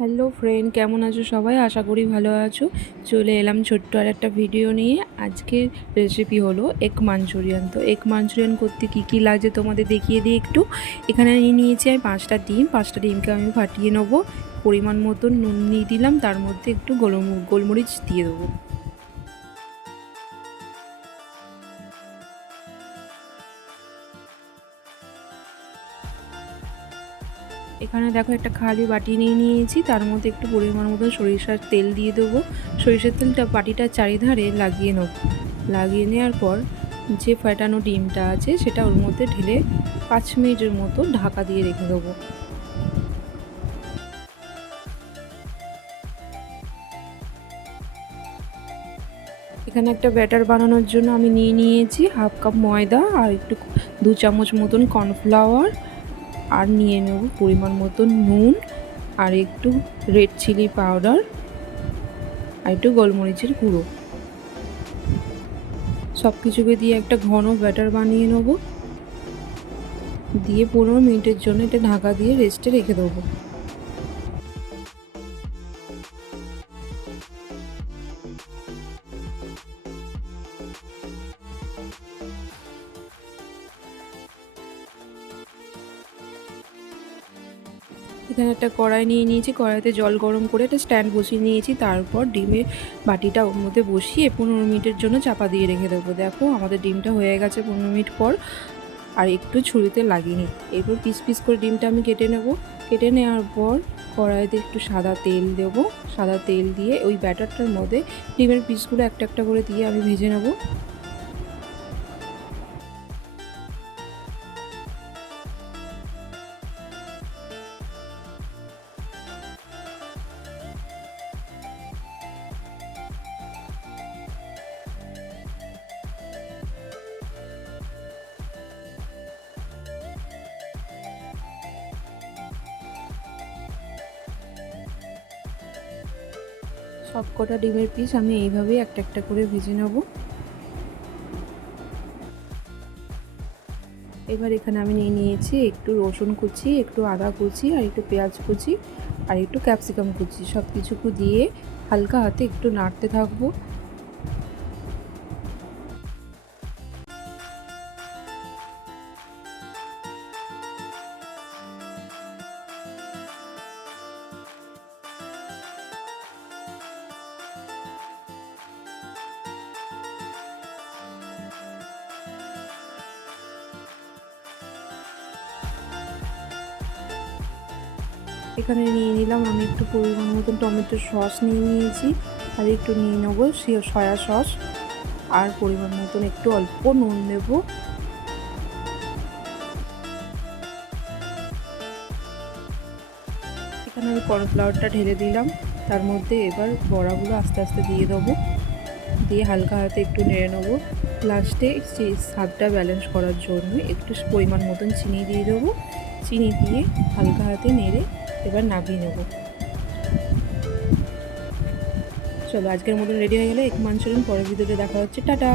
Hello friend, কেমন আছো সবাই? আশা করি ভালো আছো। চলে এলাম ছোট্ট আর একটা ভিডিও নিয়ে। আজকের রেসিপি হলো এগ মাঞ্চুরিয়ান। তো এগ মাঞ্চুরিয়ান করতে কি কি লাগছে তোমাদের দেখিয়ে দিই একটু। এখানে নিয়েছি আমি 5টা ডিম। 5টা ডিমকে আমি ফাটিয়ে নেবো। পরিমাণ মতো নুন নিয়ে দিলাম, তার মধ্যে একটু গোলমরিচ দিয়ে দেবো। এখানে দেখো একটা খালি বাটি নিয়ে নিয়েছি, তার মধ্যে একটু পরিমাণ মতো সরিষার তেল দিয়ে দেবো। সরিষার তেলটা বাটিটার চারিধারে লাগিয়ে নেব। লাগিয়ে নেওয়ার পর যে ফাটানো ডিমটা আছে সেটা ওর মধ্যে ঢেলে 5 মিনিটের মতো ঢাকা দিয়ে রেখে দেবো। এখানে একটা ব্যাটার বানানোর জন্য আমি নিয়েছি হাফ কাপ ময়দা আর একটু 2 চামচ মতন কর্নফ্লাওয়ার, আর নিয়ে নেব পরিমাণ মতন নুন, আর একটু রেড চিলি পাউডার, আর একটু গোলমরিচের গুঁড়ো। সব কিছুকে দিয়ে একটা ঘন ব্যাটার বানিয়ে নেব। দিয়ে 15 মিনিটের জন্য এটা ঢাকা দিয়ে রেস্টে রেখে দেবো। এখানে একটা কড়াই নিয়ে নিয়েছি, কড়াইতে জল গরম করে একটা স্ট্যান্ড বসিয়ে নিয়েছি। তারপর ডিমের বাটিটা ওর মধ্যে বসিয়ে 15 মিনিটের জন্য চাপা দিয়ে রেখে দেবো। দেখো আমাদের ডিমটা হয়ে গেছে 15 মিনিট পর। আর একটু ছুরিতে লাগিয়ে নিই। এরপর পিস পিস করে ডিমটা আমি কেটে নেব। কেটে নেওয়ার পর কড়াইতে একটু সাদা তেল দেব। সাদা তেল দিয়ে ওই ব্যাটারটার মধ্যে ডিমের পিসগুলো একটা একটা করে দিয়ে আমি ভেজে নেব। সব কটা ডিমের পিস আমি এইভাবেই একটা একটা করে ভেজে নেব। এবার এখানে আমি নিয়েছি একটু রসুন কুচি, একটু আদা কুচি, আর একটু পেঁয়াজ কুচি, আর একটু ক্যাপসিকাম কুচি। সব কিছু দিয়ে হালকা হাতে একটু নাড়তে থাকবো। এখানে নিয়ে নিলাম আমি একটু পরিমাণ মতন টমেটো সস নিয়েছি, আর একটু নিয়ে নেবো সয়া সস, আর পরিমাণ মতন একটু অল্প নুন দেবো। এখানে আমি কর্নফ্লাওয়ারটা ঢেলে দিলাম। তার মধ্যে এবার বড়াগুলো আস্তে আস্তে দিয়ে দেবো। দিয়ে হালকা হাতে একটু নেড়ে নেবো। লাস্টে সেই স্বাদটা ব্যালেন্স করার জন্য একটু পরিমাণ মতন চিনি দিয়ে দেবো। চিনি দিয়ে হালকা হাতে নেড়ে এবার নামিয়ে নেব। চলো আজকের মতন রেডি হয়ে গেলে এগ মাঞ্চুরিয়ান। পরের ভিডিওতে দেখা হচ্ছে। টাটা।